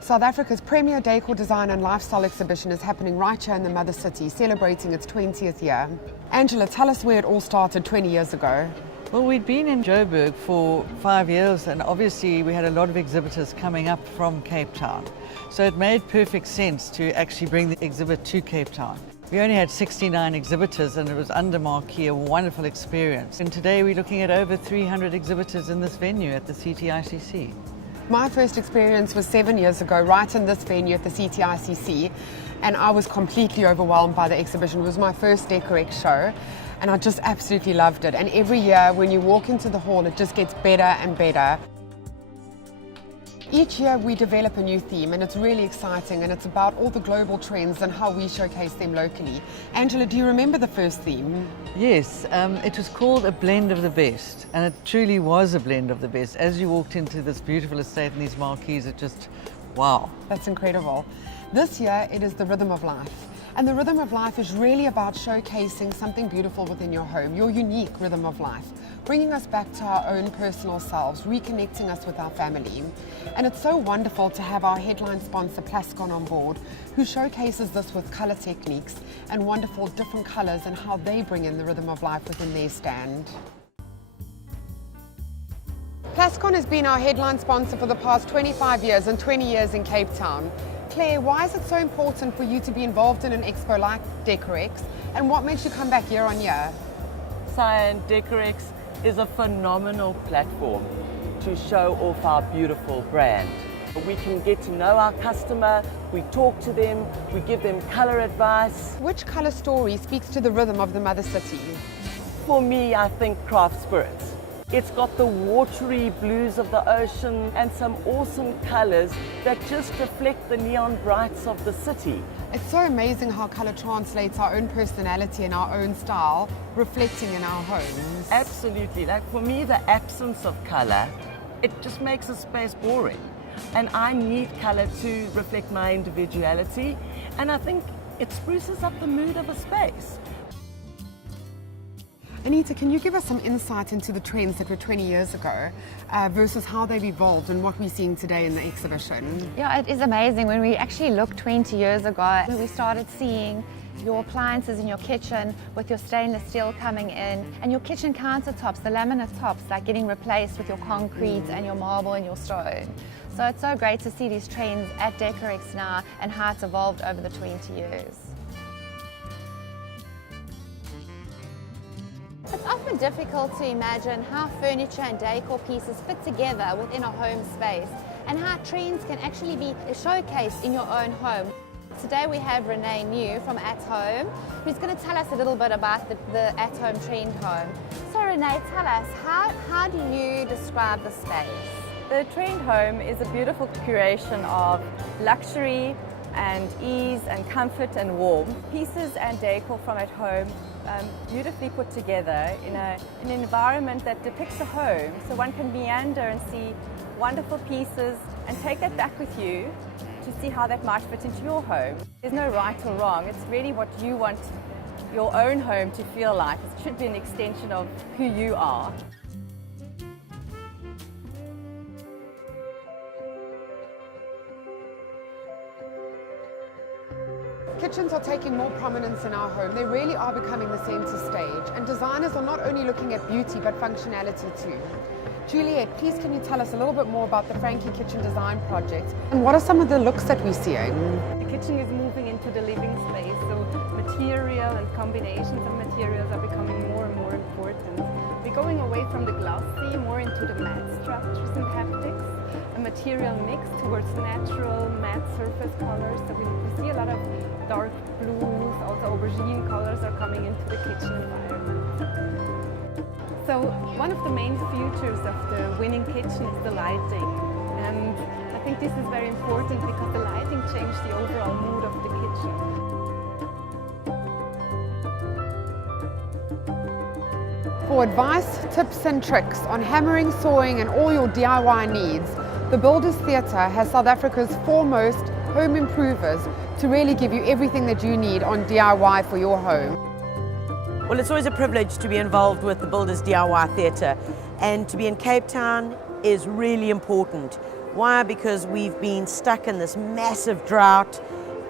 South Africa's premier decor design and lifestyle exhibition is happening right here in the mother city, celebrating its 20th year. Angela, tell us where it all started 20 years ago. Well, we'd been in Joburg for 5 years, and obviously we had a lot of exhibitors coming up from Cape Town. So it made perfect sense to actually bring the exhibit to Cape Town. We only had 69 exhibitors and it was under marquee, a wonderful experience. And today we're looking at over 300 exhibitors in this venue at the CTICC. My first experience was 7 years ago, right in this venue at the CTICC, and I was completely overwhelmed by the exhibition. It was my first Decorex show, and I just absolutely loved it. And every year when you walk into the hall, it just gets better and better. Each year we develop a new theme, and it's really exciting, and it's about all the global trends and how we showcase them locally. Angela, do you remember the first theme? Yes, it was called A Blend of the Best, and it truly was a blend of the best. As you walked into this beautiful estate and these marquees, it just, wow. That's incredible. This year it is the Rhythm of Life. And the Rhythm of Life is really about showcasing something beautiful within your home, your unique rhythm of life, bringing us back to our own personal selves, reconnecting us with our family. And it's so wonderful to have our headline sponsor Plascon on board, who showcases this with colour techniques and wonderful different colours and how they bring in the rhythm of life within their stand. Plascon has been our headline sponsor for the past 25 years and 20 years in Cape Town. Claire, why is it so important for you to be involved in an expo like Decorex, and what makes you come back year on year? Cyan, Decorex is a phenomenal platform to show off our beautiful brand. We can get to know our customer, we talk to them, we give them colour advice. Which colour story speaks to the rhythm of the mother city? For me, I think Craft Spirits. It's got the watery blues of the ocean and some awesome colours that just reflect the neon brights of the city. It's so amazing how colour translates our own personality and our own style, reflecting in our homes. Absolutely. Like for me, the absence of colour, it just makes a space boring. And I need colour to reflect my individuality, and I think it spruces up the mood of a space. Anita, can you give us some insight into the trends that were 20 years ago versus how they've evolved and what we're seeing today in the exhibition? Yeah, it is amazing. When we actually looked 20 years ago, we started seeing your appliances in your kitchen with your stainless steel coming in, and your kitchen countertops, the laminate tops, like getting replaced with your concrete and your marble and your stone. So it's so great to see these trends at Decorex now and how it's evolved over the 20 years. It's often difficult to imagine how furniture and decor pieces fit together within a home space, and how trends can actually be showcased in your own home. Today we have Renee New from At Home, who's going to tell us a little bit about the At Home trend home. So Renee, tell us, how do you describe the space? The trend home is a beautiful curation of luxury and ease and comfort and warmth. Pieces and decor from At Home beautifully put together in an environment that depicts a home, so one can meander and see wonderful pieces and take that back with you to see how that might fit into your home. There's no right or wrong, it's really what you want your own home to feel like. It should be an extension of who you are. Kitchens are taking more prominence in our home. They really are becoming the centre stage, and designers are not only looking at beauty but functionality too. Juliet, please can you tell us a little bit more about the Frankie Kitchen Design Project, and what are some of the looks that we're seeing? The kitchen is moving into the living space, so material and combinations of materials are becoming more and more important. We're going away from the glossy, more into the matte structures and haptics, a material mix towards natural matte surface colors. So we see a lot of dark blues, also aubergine colors are coming into the kitchen environment. So one of the main features of the winning kitchen is the lighting, and I think this is very important because the lighting changed the overall mood of the kitchen. For advice, tips and tricks on hammering, sawing and all your DIY needs, the Builders Theatre has South Africa's foremost home improvers to really give you everything that you need on DIY for your home. Well, it's always a privilege to be involved with the Builders DIY Theatre, and to be in Cape Town is really important. Why? Because we've been stuck in this massive drought.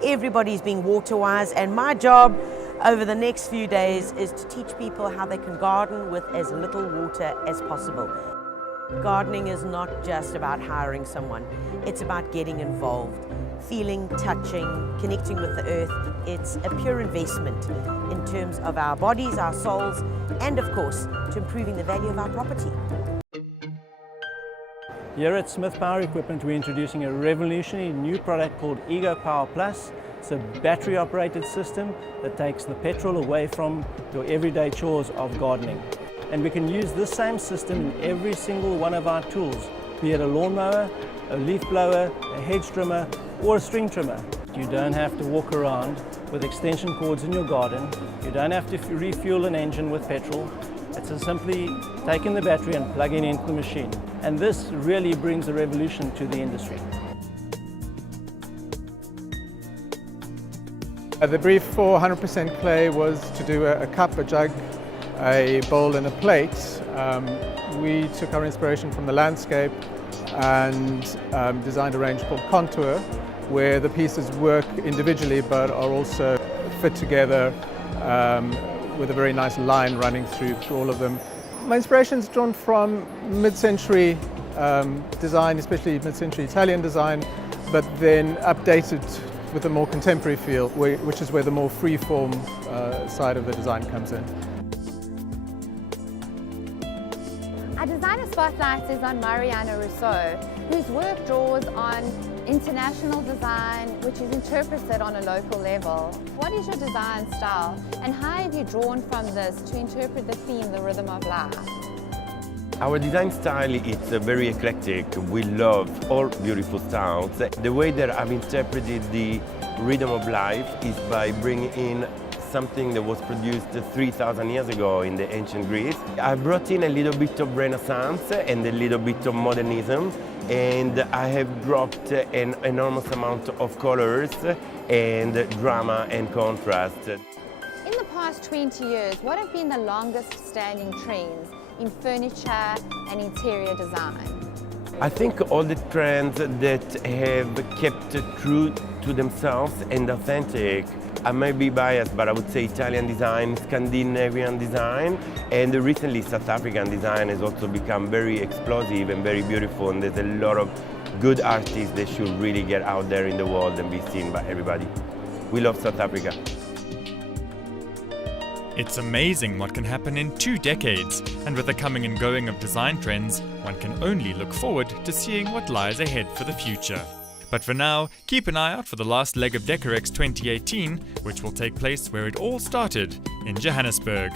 Everybody's being water wise, and my job over the next few days is to teach people how they can garden with as little water as possible. Gardening is not just about hiring someone, it's about getting involved, feeling, touching, connecting with the earth. It's a pure investment in terms of our bodies, our souls, and of course, to improving the value of our property. Here at Smith Power Equipment, we're introducing a revolutionary new product called Ego Power Plus. It's a battery-operated system that takes the petrol away from your everyday chores of gardening. And we can use this same system in every single one of our tools, be it a lawnmower, a leaf blower, a hedge trimmer, or a string trimmer. You don't have to walk around with extension cords in your garden. You don't have to refuel an engine with petrol. It's just simply taking the battery and plugging it into the machine. And this really brings a revolution to the industry. The brief for 100% clay was to do a cup, a jug, a bowl and a plate. We took our inspiration from the landscape and designed a range called Contour, where the pieces work individually but are also fit together with a very nice line running through all of them. My inspiration is drawn from mid-century design, especially mid-century Italian design, but then updated with a more contemporary feel, which is where the more free-form side of the design comes in. Our designer spotlight is on Mariano, Rossouw, whose work draws on international design, which is interpreted on a local level. What is your design style, and how have you drawn from this to interpret the theme, the rhythm of life? Our design style is very eclectic. We love all beautiful styles. The way that I've interpreted the rhythm of life is by bringing in something that was produced 3,000 years ago in the ancient Greece. I brought in a little bit of Renaissance and a little bit of modernism, and I have dropped an enormous amount of colors and drama and contrast. In the past 20 years, what have been the longest standing trends in furniture and interior design? I think all the trends that have kept true to themselves and authentic. I may be biased, but I would say Italian design, Scandinavian design, and recently South African design has also become very explosive and very beautiful, and there's a lot of good artists that should really get out there in the world and be seen by everybody. We love South Africa. It's amazing what can happen in 2 decades, and with the coming and going of design trends, one can only look forward to seeing what lies ahead for the future. But for now, keep an eye out for the last leg of Decorex 2018, which will take place where it all started, in Johannesburg.